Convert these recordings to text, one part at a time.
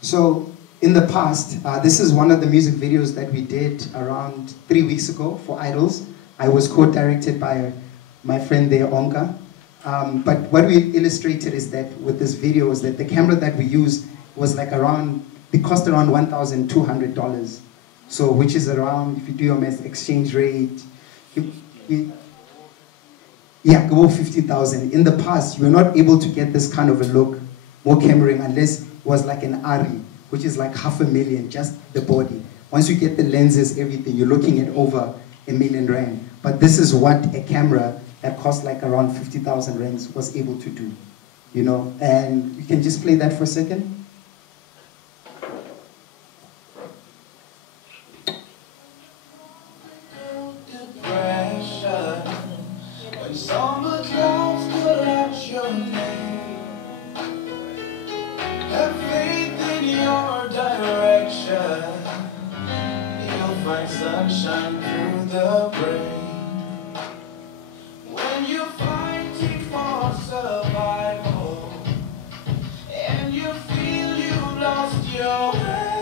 So in the past, this is one of the music videos that we did around 3 weeks ago for Idols. I was co-directed by my friend there, Onka. But what we illustrated is that with this video is that the camera that we used was like around, it cost around $1,200. So which is around, if you do your math, exchange rate, yeah, go 50,000. In the past, you were not able to get this kind of a look, more cameraing, unless it was like an Ari, which is like $500,000, just the body. Once you get the lenses, everything, you're looking at over R1,000,000. But this is what a camera that cost like around 50,000 rands was able to do, you know. And you can just play that for a second. When summer clouds collapse your name, have faith in your direction. You'll find sunshine through the rain. When you're fighting for survival and you feel you've lost your way,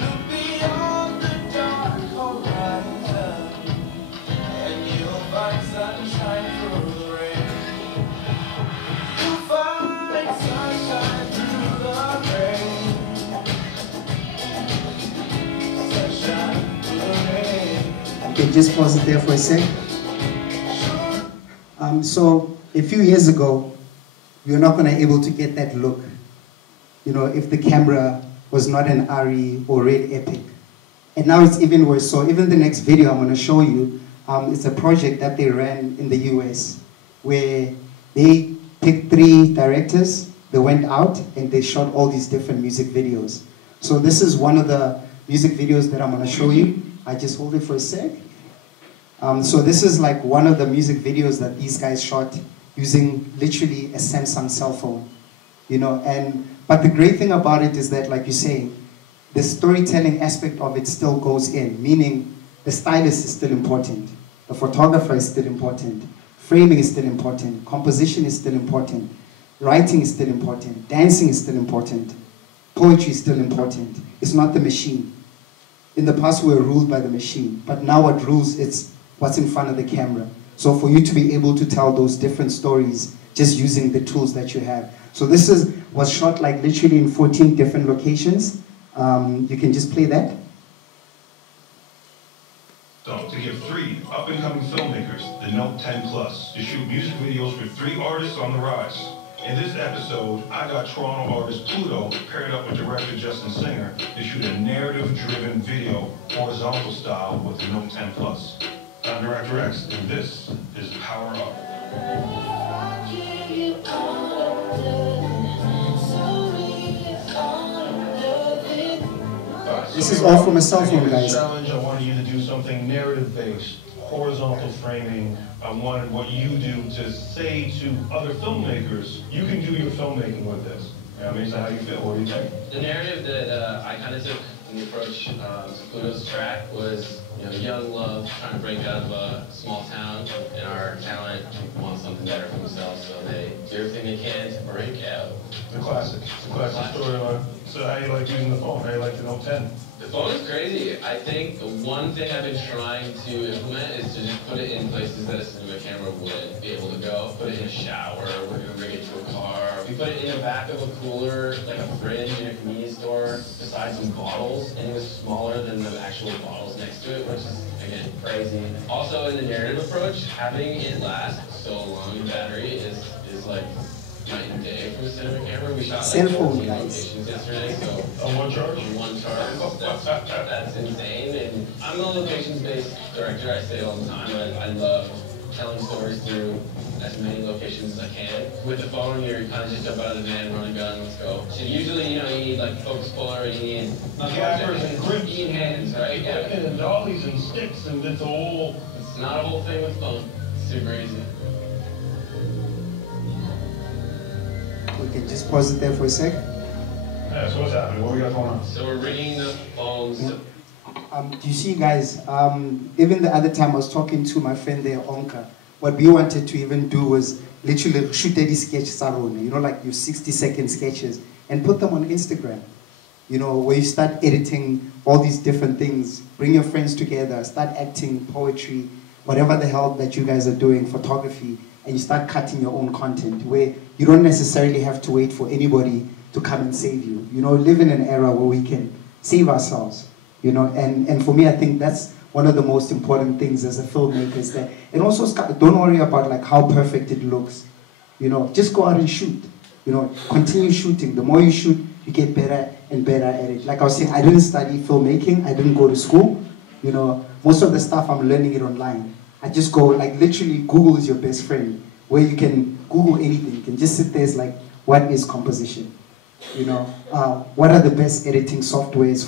look beyond the dark horizon. Find sunshine through the rain. You'll find sunshine through the rain. Sunshine through the rain. Okay, just pause it there for a sec. So a few years ago, we were not going to be able to get that look, you know, if the camera was not an ARRI or Red Epic. And now it's even worse. So even the next video I'm going to show you, it's a project that they ran in the US where they picked 3 directors, they went out and they shot all these different music videos. So this is one of the music videos that I'm going to show you. I just hold it for a sec. So this is like one of the music videos that these guys shot using literally a Samsung cell phone, you know. But the great thing about it is that, like you're saying, the storytelling aspect of it still goes in, meaning the stylist is still important. The photographer is still important. Framing is still important. Composition is still important. Writing is still important. Dancing is still important. Poetry is still important. It's not the machine. In the past, we were ruled by the machine. But now what rules, it's what's in front of the camera. So for you to be able to tell those different stories, just using the tools that you have. So this was shot like literally in 14 different locations. You can just play that. So, to give 3 up-and-coming filmmakers the Note 10 Plus to shoot music videos for 3 artists on the rise. In this episode, I got Toronto artist Pluto paired up with director Justin Singer to shoot a narrative-driven video, horizontal style, with the Note 10 Plus. I'm Director X, and this is Power Up. This is all from a cell phone, guys. Challenge, I wanted you to do something narrative-based, horizontal framing. I wanted what you do to say to other filmmakers, you can do your filmmaking with this. I mean, is that how you feel? What do you think? The narrative that I kind of took in the approach to Pluto's track was, you know, young love trying to break out of a small town, and our talent wants something better for themselves, so they do everything they can to break out. The classic. The classic storyline. So how you like using the phone? How you like the Note 10? The phone is crazy. I think the one thing I've been trying to implement is to just put it in places that a cinema camera wouldn't be able to go. Put it in a shower, we're going to bring it to a car. We put it in the back of a cooler, like a fridge in a convenience store, beside some bottles, and it was smaller than the actual bottles next to it, which is, again, crazy. Also, in the narrative approach, having it last so long in battery is like night and day from a cinema camera. We shot like 14 locations yesterday, so on one charge? On one charge. That's insane. And I'm a locations-based director. I say it all the time. I love telling stories through as many locations as I can. With the phone, you're kind of just jump out of the van, run a gun, let's go. So usually, you know, you need like a focus puller, you need gappers and grips, you need hands, right? Yeah. And dollies and sticks, and it's a whole. It's not a whole thing with phone. It's super easy. We can just pause it there for a sec. Yeah, so what's happening? What we got going on? So we're ringing the phones. Yeah. Do you see, guys, even the other time I was talking to my friend there, Onka, what we wanted to even do was literally shoot 30 sketches, like your 60-second sketches, and put them on Instagram. Where you start editing all these different things, bring your friends together, start acting, poetry, whatever the hell that you guys are doing, photography, and you start cutting your own content where you don't necessarily have to wait for anybody to come and save you. Live in an era where we can save ourselves, and for me, I think that's one of the most important things as a filmmaker is that, and also don't worry about like how perfect it looks, just go out and shoot, continue shooting. The more you shoot, you get better and better at it. Like I was saying, I didn't study filmmaking, I didn't go to school, most of the stuff I'm learning it online. I just go, like literally Google is your best friend, where you can Google anything, you can just sit there, it's like, what is composition? What are the best editing softwares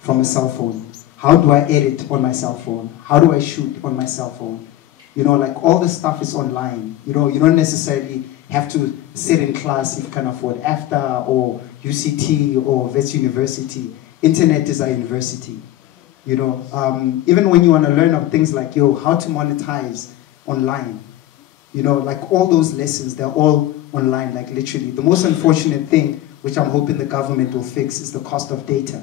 from a cell phone? How do I edit on my cell phone? How do I shoot on my cell phone? Like all the stuff is online. You don't necessarily have to sit in class if you can afford AFTA or UCT or Wits University. Internet is our university. Even when you want to learn of things like, how to monetize online, like all those lessons, they're all online, like literally. The most unfortunate thing, which I'm hoping the government will fix, is the cost of data.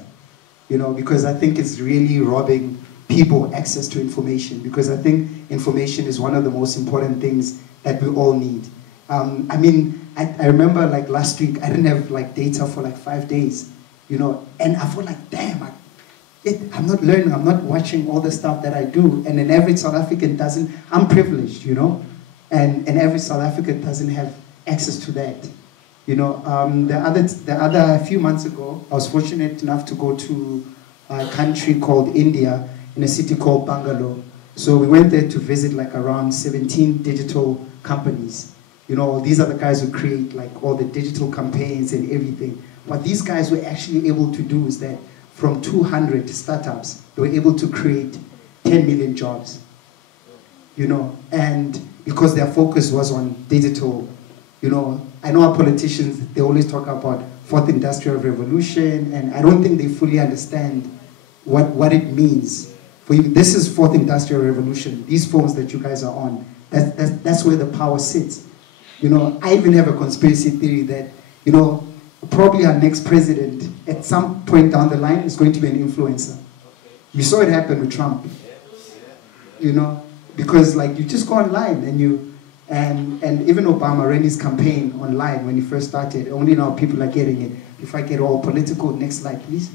Because I think it's really robbing people access to information, because I think information is one of the most important things that we all need. I remember like last week, I didn't have like data for like 5 days, and I felt like, damn, I'm not learning, I'm not watching all the stuff that I do, and then every South African doesn't, I'm privileged, and every South African doesn't have access to that. A few months ago, I was fortunate enough to go to a country called India, in a city called Bangalore. So we went there to visit like around 17 digital companies. These are the guys who create like all the digital campaigns and everything. What these guys were actually able to do is that from 200 startups, they were able to create 10 million jobs. And because their focus was on digital, I know our politicians, they always talk about fourth industrial revolution, and I don't think they fully understand what it means. For you, this is fourth industrial revolution. These phones that you guys are on, that's where the power sits. I even have a conspiracy theory that, probably our next president, at some point down the line, is going to be an influencer. You saw it happen with Trump. Because like you just go online and even Obama ran his campaign online when he first started. Only now people are getting it. If I get all political, next slide please.